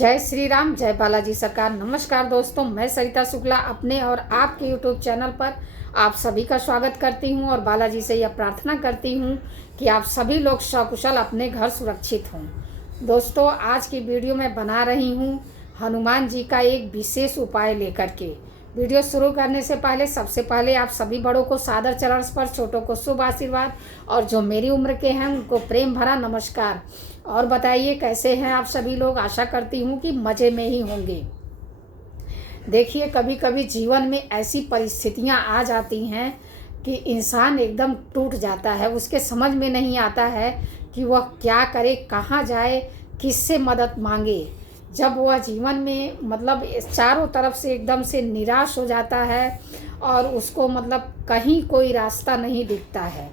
जय श्री राम, जय बालाजी सरकार। नमस्कार दोस्तों, मैं सरिता शुक्ला अपने और आपके यूट्यूब चैनल पर आप सभी का स्वागत करती हूं और बालाजी से यह प्रार्थना करती हूं कि आप सभी लोग सकुशल अपने घर सुरक्षित हों। दोस्तों, आज की वीडियो में बना रही हूं हनुमान जी का एक विशेष उपाय लेकर के। वीडियो शुरू करने से पहले सबसे पहले आप सभी बड़ों को सादर चरण स्पर्श, छोटों को शुभ आशीर्वाद और जो मेरी उम्र के हैं उनको प्रेम भरा नमस्कार। और बताइए कैसे हैं आप सभी लोग। आशा करती हूँ कि मज़े में ही होंगे। देखिए, कभी कभी जीवन में ऐसी परिस्थितियाँ आ जाती हैं कि इंसान एकदम टूट जाता है। उसके समझ में नहीं आता है कि वह क्या करे, कहाँ जाए, किससे मदद मांगे। जब वह जीवन में चारों तरफ से एकदम से निराश हो जाता है और उसको कहीं कोई रास्ता नहीं दिखता है,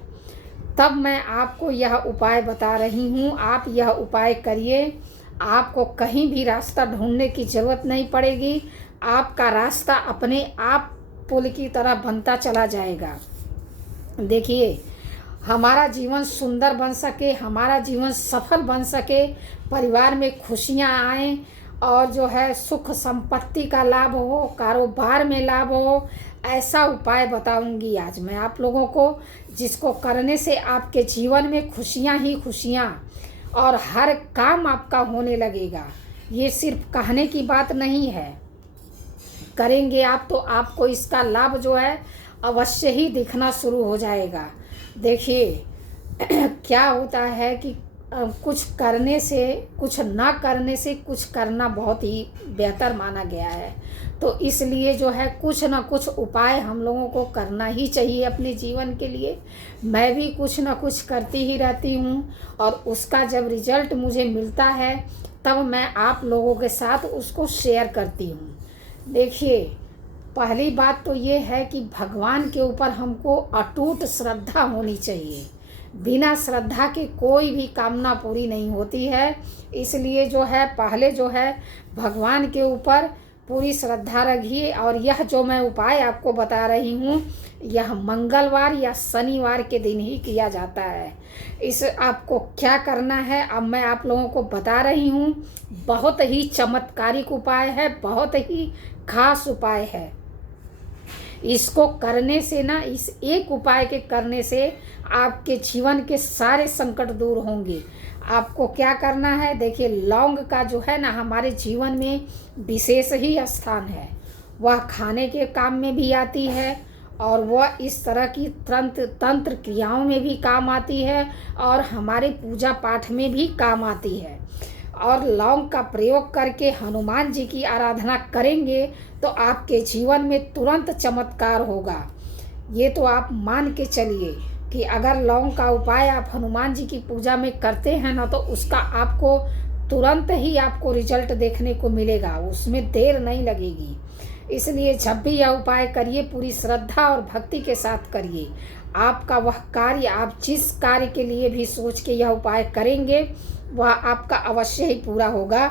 तब मैं आपको यह उपाय बता रही हूँ। आप यह उपाय करिए, आपको कहीं भी रास्ता ढूंढने की ज़रूरत नहीं पड़ेगी। आपका रास्ता अपने आप पुल की तरह बनता चला जाएगा। देखिए, हमारा जीवन सुंदर बन सके, हमारा जीवन सफल बन सके, परिवार में खुशियाँ आएँ और जो है सुख संपत्ति का लाभ हो, कारोबार में लाभ हो, ऐसा उपाय बताऊंगी आज मैं आप लोगों को, जिसको करने से आपके जीवन में खुशियाँ ही खुशियाँ और हर काम आपका होने लगेगा। ये सिर्फ कहने की बात नहीं है, करेंगे आप तो आपको इसका लाभ जो है अवश्य ही दिखना शुरू हो जाएगा। देखिए, क्या होता है कि कुछ करने से, कुछ ना करने से कुछ करना बहुत ही बेहतर माना गया है। तो इसलिए जो है कुछ ना कुछ उपाय हम लोगों को करना ही चाहिए अपने जीवन के लिए। मैं भी कुछ ना कुछ करती ही रहती हूँ और उसका जब रिजल्ट मुझे मिलता है तब मैं आप लोगों के साथ उसको शेयर करती हूँ। देखिए, पहली बात तो ये है कि भगवान के ऊपर हमको अटूट श्रद्धा होनी चाहिए। बिना श्रद्धा के कोई भी कामना पूरी नहीं होती है। इसलिए जो है पहले जो है भगवान के ऊपर पूरी श्रद्धा रखिए। और यह जो मैं उपाय आपको बता रही हूँ, यह मंगलवार या शनिवार के दिन ही किया जाता है। इस आपको क्या करना है अब मैं आप लोगों को बता रही हूँ। बहुत ही चमत्कारिक उपाय है, बहुत ही खास उपाय है। इसको करने से ना, इस एक उपाय के करने से आपके जीवन के सारे संकट दूर होंगे। आपको क्या करना है, देखिए, लौंग का जो है ना हमारे जीवन में विशेष ही स्थान है। वह खाने के काम में भी आती है और वह इस तरह की तंत्र क्रियाओं में भी काम आती है और हमारे पूजा पाठ में भी काम आती है। और लौंग का प्रयोग करके हनुमान जी की आराधना करेंगे तो आपके जीवन में तुरंत चमत्कार होगा। ये तो आप मान के चलिए कि अगर लौंग का उपाय आप हनुमान जी की पूजा में करते हैं ना, तो उसका आपको तुरंत ही आपको रिजल्ट देखने को मिलेगा, उसमें देर नहीं लगेगी। इसलिए जब भी यह उपाय करिए पूरी श्रद्धा और भक्ति के साथ करिए। आपका वह कार्य, आप जिस कार्य के लिए भी सोच के यह उपाय करेंगे वह आपका अवश्य ही पूरा होगा।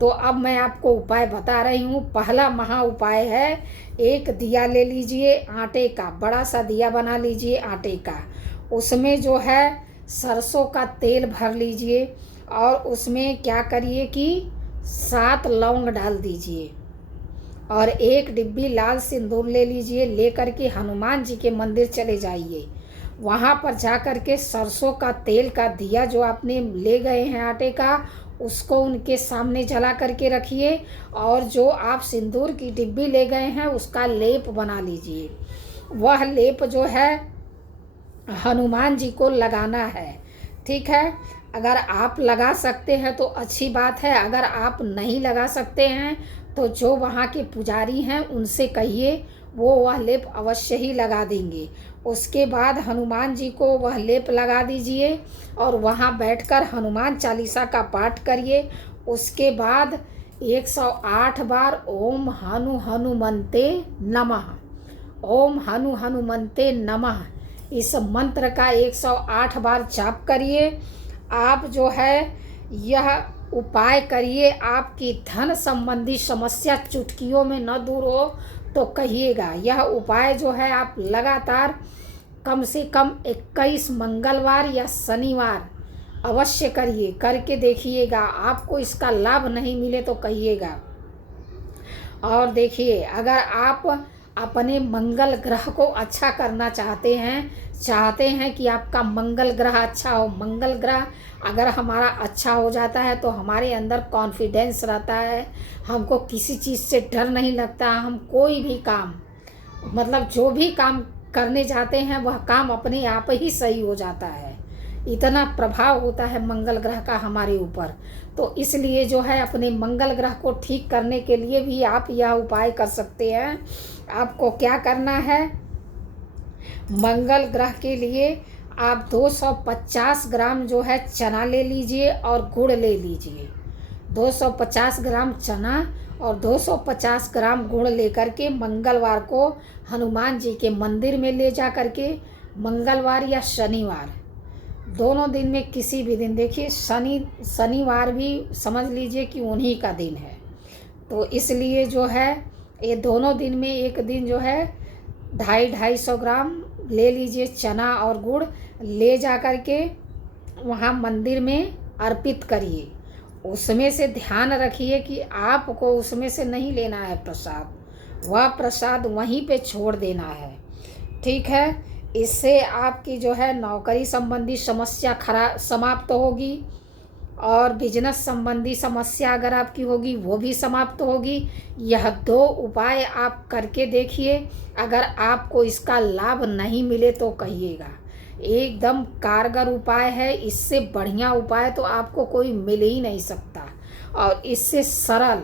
तो अब मैं आपको उपाय बता रही हूँ। पहला महा उपाय है, एक दिया ले लीजिए आटे का, बड़ा सा दिया बना लीजिए आटे का। उसमें जो है सरसों का तेल भर लीजिए और उसमें क्या करिए कि 7 लौंग डाल दीजिए और एक डिब्बी लाल सिंदूर ले लीजिए। ले करके हनुमान जी के मंदिर चले जाइए। वहाँ पर जा कर के सरसों का तेल का दिया जो आपने ले गए हैं आटे का, उसको उनके सामने जला करके रखिए और जो आप सिंदूर की डिब्बी ले गए हैं उसका लेप बना लीजिए। वह लेप जो है हनुमान जी को लगाना है, ठीक है। अगर आप लगा सकते हैं तो अच्छी बात है, अगर आप नहीं लगा सकते हैं तो जो वहाँ के पुजारी हैं उनसे कहिए, वो वह लेप अवश्य ही लगा देंगे। उसके बाद हनुमान जी को वह लेप लगा दीजिए और वहाँ बैठकर हनुमान चालीसा का पाठ करिए। उसके बाद 108 बार ओम हनुमन्ते नमः, ओम हनुमन्ते नमः, इस मंत्र का 108 बार जाप करिए। आप जो है यह उपाय करिए, आपकी धन संबंधी समस्या चुटकियों में न दूर हो तो कहिएगा। यह उपाय जो है आप लगातार कम से कम 21 मंगलवार या शनिवार अवश्य करिए, करके देखिएगा। आपको इसका लाभ नहीं मिले तो कहिएगा। और देखिए, अगर आप अपने मंगल ग्रह को अच्छा करना चाहते हैं कि आपका मंगल ग्रह अच्छा हो, मंगल ग्रह अगर हमारा अच्छा हो जाता है तो हमारे अंदर कॉन्फिडेंस रहता है, हमको किसी चीज़ से डर नहीं लगता। हम कोई भी काम, मतलब जो भी काम करने जाते हैं वह काम अपने आप ही सही हो जाता है। इतना प्रभाव होता है मंगल ग्रह का हमारे ऊपर। तो इसलिए जो है अपने मंगल ग्रह को ठीक करने के लिए भी आप यह उपाय कर सकते हैं। आपको क्या करना है, मंगल ग्रह के लिए आप 250 ग्राम जो है चना ले लीजिए और गुड़ ले लीजिए। 250 ग्राम चना और 250 ग्राम गुड़ लेकर के मंगलवार को हनुमान जी के मंदिर में ले जा करके, मंगलवार या शनिवार दोनों दिन में किसी भी दिन, देखिए शनिवार भी समझ लीजिए कि उन्हीं का दिन है, तो इसलिए जो है ये दोनों दिन में एक दिन जो है 250 ग्राम ले लीजिए चना और गुड़, ले जा कर के वहाँ मंदिर में अर्पित करिए। उसमें से ध्यान रखिए कि आपको उसमें से नहीं लेना है प्रसाद, वह प्रसाद वहीं पे छोड़ देना है, ठीक है। इससे आपकी जो है नौकरी संबंधी समस्या समाप्त होगी, और बिजनेस संबंधी समस्या अगर आपकी होगी वो भी समाप्त होगी। यह 2 उपाय आप करके देखिए। अगर आपको इसका लाभ नहीं मिले तो कहिएगा, एकदम कारगर उपाय है। इससे बढ़िया उपाय तो आपको कोई मिल ही नहीं सकता, और इससे सरल,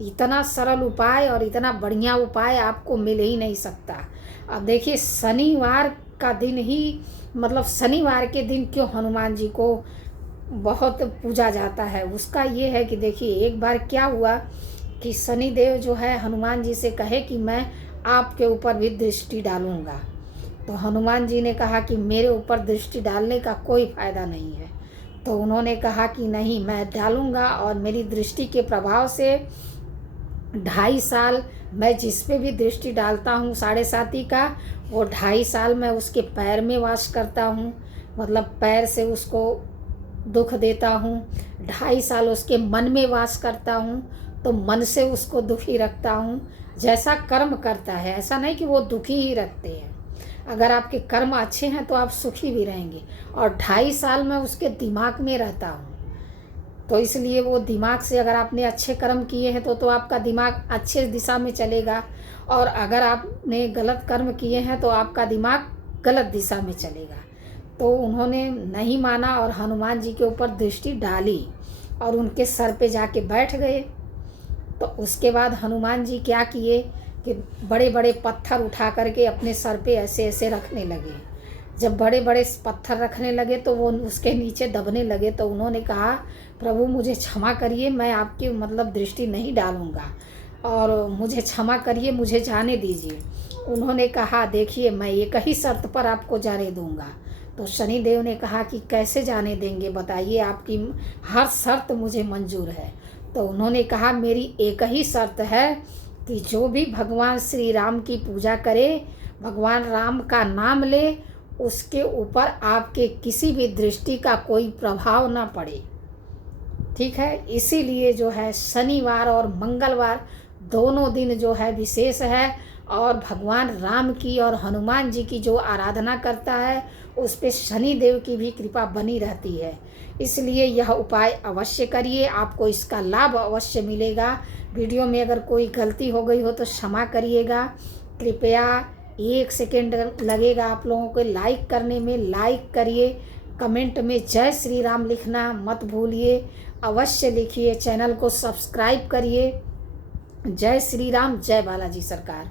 इतना सरल उपाय और इतना बढ़िया उपाय आपको मिल ही नहीं सकता। अब देखिए, शनिवार का दिन ही, मतलब शनिवार के दिन क्यों हनुमान जी को बहुत पूजा जाता है, उसका ये है कि देखिए, एक बार क्या हुआ कि शनिदेव जो है हनुमान जी से कहे कि मैं आपके ऊपर भी दृष्टि डालूंगा। तो हनुमान जी ने कहा कि मेरे ऊपर दृष्टि डालने का कोई फ़ायदा नहीं है। तो उन्होंने कहा कि नहीं, मैं डालूंगा, और मेरी दृष्टि के प्रभाव से 2.5 साल मैं जिस पे भी दृष्टि डालता हूँ 7.5 का, वो 2.5 साल मैं उसके पैर में वास करता हूँ, मतलब पैर से उसको दुख देता हूँ। 2.5 साल उसके मन में वास करता हूँ, तो मन से उसको दुखी रखता हूँ। जैसा कर्म करता है, ऐसा नहीं कि वो दुखी ही रखते हैं। अगर आपके कर्म अच्छे हैं तो आप सुखी भी रहेंगे, और 2.5 साल मैं उसके दिमाग में रहता हूँ। तो इसलिए वो दिमाग से, अगर आपने अच्छे कर्म किए हैं तो आपका दिमाग अच्छे दिशा में चलेगा, और अगर आपने गलत कर्म किए हैं तो आपका दिमाग गलत दिशा में चलेगा। तो उन्होंने नहीं माना और हनुमान जी के ऊपर दृष्टि डाली, और उनके सर पे जाके बैठ गए। तो उसके बाद हनुमान जी क्या किए कि बड़े बड़े पत्थर उठा करके अपने सर पे ऐसे ऐसे रखने लगे। जब बड़े बड़े पत्थर रखने लगे तो वो उसके नीचे दबने लगे। तो उन्होंने कहा, प्रभु मुझे क्षमा करिए, मैं आपकी मतलब दृष्टि नहीं डालूंगा, और मुझे क्षमा करिए, मुझे जाने दीजिए। उन्होंने कहा, देखिए मैं एक ही शर्त पर आपको जाने दूंगा। तो शनिदेव ने कहा कि कैसे जाने देंगे, बताइए, आपकी हर शर्त मुझे मंजूर है। तो उन्होंने कहा, मेरी एक ही शर्त है कि जो भी भगवान श्री राम की पूजा करे, भगवान राम का नाम ले, उसके ऊपर आपके किसी भी दृष्टि का कोई प्रभाव ना पड़े, ठीक है। इसीलिए जो है शनिवार और मंगलवार दोनों दिन जो है विशेष है, और भगवान राम की और हनुमान जी की जो आराधना करता है उस पे शनि देव की भी कृपा बनी रहती है। इसलिए यह उपाय अवश्य करिए, आपको इसका लाभ अवश्य मिलेगा। वीडियो में अगर कोई गलती हो गई हो तो क्षमा करिएगा। कृपया 1 सेकेंड लगेगा आप लोगों को लाइक करने में, लाइक करिए, कमेंट में जय श्री राम लिखना मत भूलिए, अवश्य लिखिए, चैनल को सब्सक्राइब करिए। जय श्री राम, जय बालाजी सरकार।